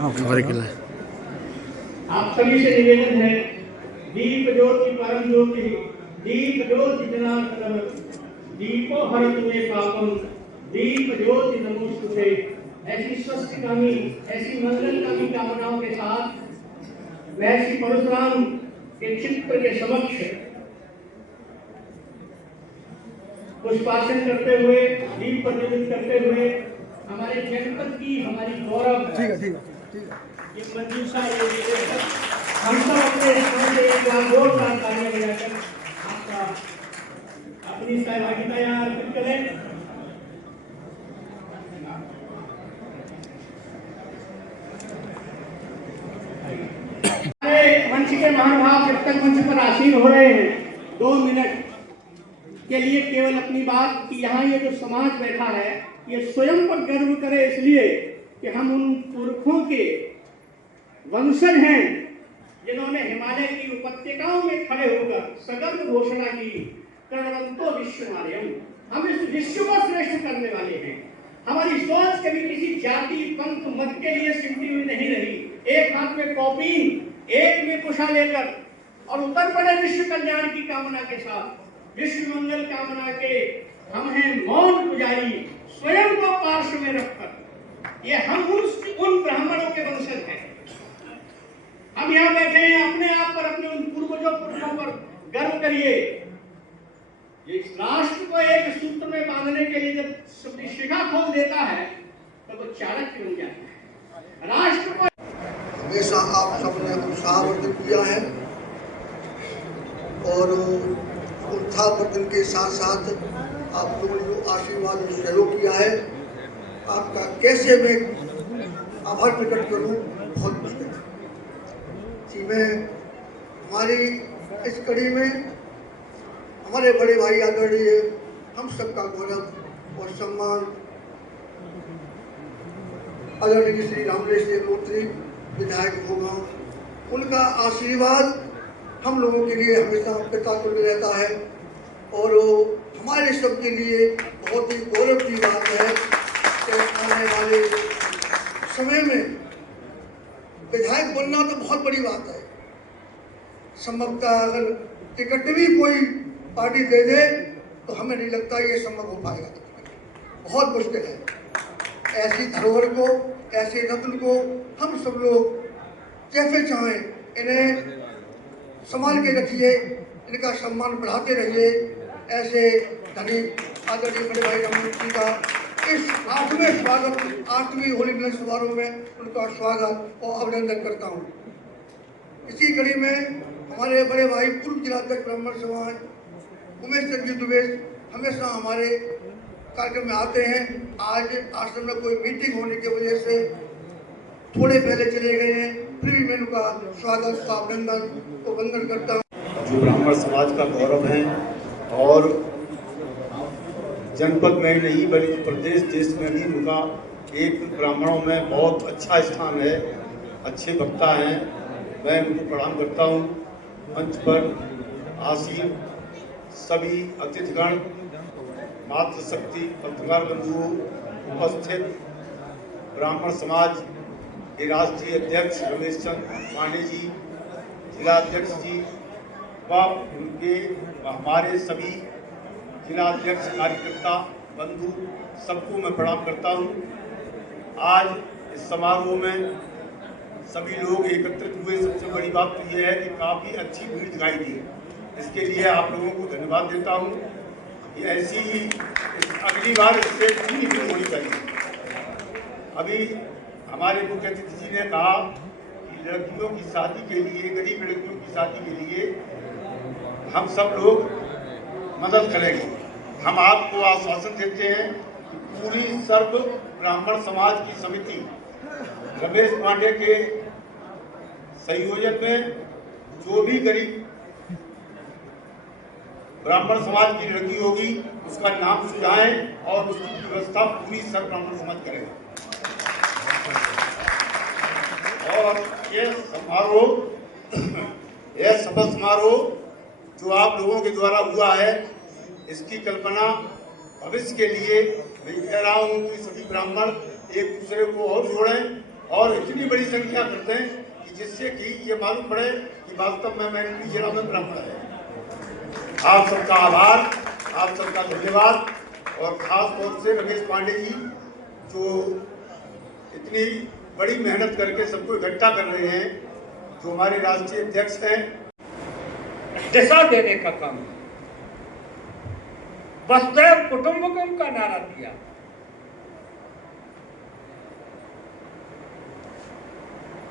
खबर के आप सभी से निवेदन है, दीप ज्योति परम ज्योति, दीप ज्योति जनार्दन, दीपो हरतु मे पापम, दीप ज्योति नमोस्तुते। ऐसी स्वस्तिकामी, ऐसी मंगलकामी कामनाओं के साथ मैं श्री परशुराम के चित्र के समक्ष पुष्पार्चन करते हुए, दीप प्रज्वलित करते हुए हमारे जनपद की, हमारी गौरव ये मंजूषा, ये हम सब अपने स्थान से एक बार जोरदार तालियां बजाकर आपका अपनी सहभागिता यहाँ अर्पित करें। हमारे मंच के महानुभाव जब तक मंच पर आसीन हो रहे हैं, 2 मिनट के लिए केवल अपनी बात कि यहाँ ये जो समाज बैठा है ये स्वयं पर गर्व करे, इसलिए कि हम उन पुरखों के वंशज हैं जिन्होंने हिमालय की उपत्यकाओं में खड़े होकर सगर्व घोषणा की, कर्णवंतो विश्वमार्यम, हम इस विश्व को श्रेष्ठ करने वाले हैं। हमारी सोच कभी किसी जाति पंथ मत के लिए सिमटी हुई नहीं रही। एक हाथ में कॉपी, एक में कुशा लेकर और उतर पड़े विश्व कल्याण की कामना के साथ, विश्व मंगल कामना के हम हैं मौन पुजारी, स्वयं को पार्श्व में रखकर। ये हम उन ब्राह्मणों के वंशज हैं। हम यहाँ बैठे हैं, अपने आप पर, अपने उन पूर्वजों पुरुषों पर गर्व करिए। ये इस राष्ट्र को एक सूत्र में बांधने के लिए जब सबकी शिखा खोल देता है तो वो चाणक्य बन जाता है। राष्ट्र को हमेशा आप सबने उत्साहवर्धन किया है और उत्साहवर्धन के साथ साथ आप लोगों ने जो आशीर्वाद और सहयोग किया है, आपका कैसे मैं आभार प्रकट करूं, बहुत मुश्किल है। मैं हमारी इस कड़ी में हमारे बड़े भाई आदरणीय, हम सबका गौरव और सम्मान आदरणीय श्री रामलेश मूर्ति विधायक भोगांव, उनका आशीर्वाद हम लोगों के लिए हमेशा पिता तुल्य रहता है और हमारे सब के लिए बहुत ही गौरव की बात है कि आने वाले समय में विधायक बनना तो बहुत बड़ी बात है। संभवतः अगर टिकट भी कोई पार्टी दे दे तो हमें नहीं लगता ये संभव हो पाएगा, बहुत मुश्किल है। ऐसी धरोहर को, ऐसे रत्न को हम सब लोग जैसे चाहें इन्हें संभाल के रखिए, इनका सम्मान बढ़ाते रहिए। ऐसे धनी आदरणीय बड़े भाई राममूर्ति का इस 8वें स्वागत, 8वीं होली मिलन समारोह में उनका स्वागत और अभिनंदन करता हूँ। इसी कड़ी में हमारे बड़े भाई पूर्व जिलाध्यक्ष ब्राह्मण समाज उमेश चंद जी दुबे हमेशा हमारे कार्यक्रम में आते हैं। आज आश्रम में कोई मीटिंग होने की वजह से थोड़े पहले चले गए हैं, फिर भी मैं उनका स्वागत का अभिनंदन और वंदन करता हूँ। जो ब्राह्मण समाज का गौरव है और जनपद में नहीं बल्कि प्रदेश देश में भी उनका एक ब्राह्मणों में बहुत अच्छा स्थान है, अच्छे वक्ता हैं। मैं उनको प्रणाम करता हूँ। मंच पर आसीन सभी अतिथिगण, मातृशक्ति पत्रकार बंधुओं, उपस्थित ब्राह्मण समाज के राष्ट्रीय अध्यक्ष रमेश चंद्र पांडे जी, जिला अध्यक्ष जी व उनके हमारे सभी जिला अध्यक्ष, कार्यकर्ता बंधु, सबको मैं प्रणाम करता हूँ। आज इस समारोह में सभी लोग एकत्रित हुए। सबसे बड़ी बात तो यह है कि काफ़ी अच्छी भीड़ दिखाई दी, इसके लिए आप लोगों को धन्यवाद देता हूँ। कि ऐसी ही अगली बार इससे पूरी भीड़ होनी चाहिए। अभी हमारे मुख्य अतिथि जी ने कहा कि लड़कियों की शादी के लिए, गरीब लड़कियों की शादी के लिए हम सब लोग मदद करेंगे। हम आपको आश्वासन देते हैं कि पूरी सर्व ब्राह्मण समाज की समिति रमेश पांडे के संयोजन में जो भी गरीब ब्राह्मण समाज की लड़की होगी उसका नाम सुझाएं और उसकी व्यवस्था पूरी सर्व ब्राह्मण समाज करेगा। और यह सफल समारोह जो आप लोगों के द्वारा हुआ है, इसकी कल्पना भविष्य के लिए मैं कह रहा हूँ कि सभी ब्राह्मण एक दूसरे को और जोड़ें और इतनी बड़ी संख्या करते हैं कि जिससे कि ये मालूम पड़े कि वास्तव में मैनपुरी जिला में ब्राह्मण है। आप सबका आभार, आप सबका धन्यवाद, और खास तौर से रमेश पांडे जी जो इतनी बड़ी मेहनत करके सबको इकट्ठा कर रहे हैं, जो हमारे राष्ट्रीय अध्यक्ष हैं। दिशा देने का काम, वसुधैव कुटुंबकम का नारा दिया।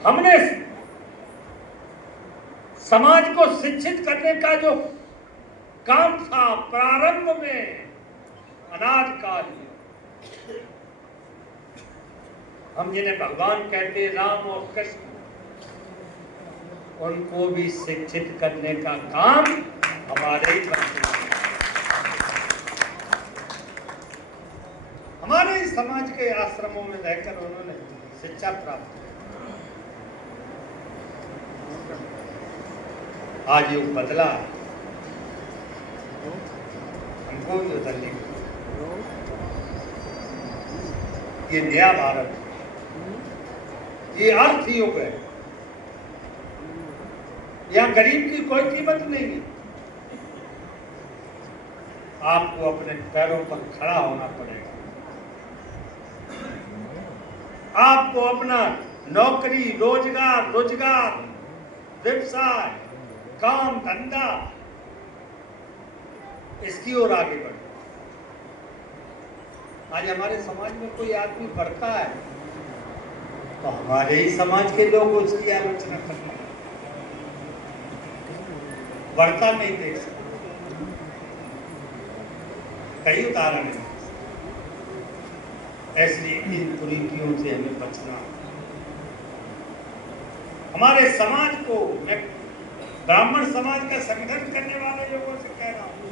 हमने समाज को शिक्षित करने का जो काम था प्रारंभ में अनाज काल में, हम जिन्हें भगवान कहते राम और कृष्ण, उनको भी शिक्षित करने का काम हमारे ही हमारे समाज के आश्रमों में रहकर उन्होंने शिक्षा प्राप्त की। आज युग बदला, हमको भी बदलने ये नया भारत, ये अर्थ युग है। यहाँ गरीब की कोई कीमत नहीं है। आपको अपने पैरों पर खड़ा होना पड़ेगा। आपको अपना नौकरी, रोजगार, व्यवसाय, काम धंधा, इसकी ओर आगे बढ़े। आज हमारे समाज में कोई आदमी बढ़ता है तो हमारे ही समाज के लोग उसकी आलोचना करते हैं, बढ़ता नहीं देख सकते। कई उदाहरण हैं ऐसी, इन कुरीतियों से हमें बचना। हमारे समाज को, मैं ब्राह्मण समाज का संगठन करने वाले लोगों से कह रहा हूं,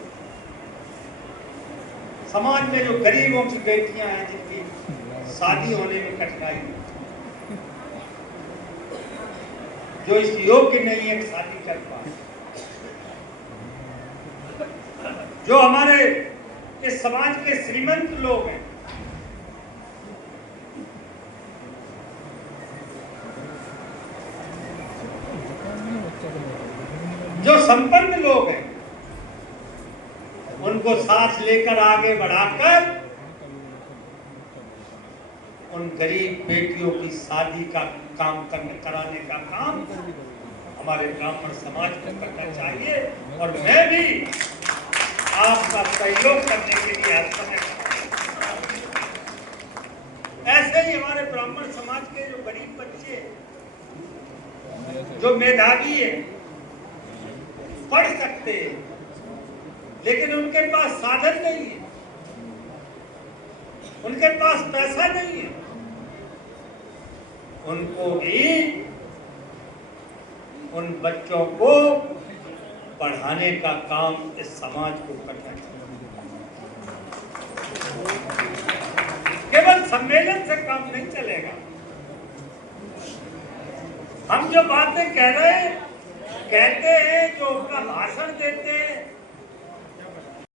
समाज में जो गरीबों की बेटियां हैं, जिनकी शादी होने में कठिनाई, जो इस योग्य नहीं है शादी कर पाए, जो हमारे इस समाज के श्रीमंत लोग हैं, जो संपन्न लोग हैं, उनको साथ लेकर आगे बढ़ाकर उन गरीब बेटियों की शादी का काम कराने का काम हमारे ब्राह्मण समाज को करना चाहिए। और मैं भी आपका सहयोग करने के लिए ऐसे ही हमारे ब्राह्मण समाज के जो गरीब बच्चे, जो मेधावी है, पढ़ सकते हैं, लेकिन उनके पास साधन नहीं है, उनके पास पैसा नहीं है, उनको भी उन बच्चों को पढ़ाने का काम इस समाज को करना चाहिए। केवल सम्मेलन से काम नहीं चलेगा। हम जो बातें कहते हैं, जो अपना भाषण देते हैं,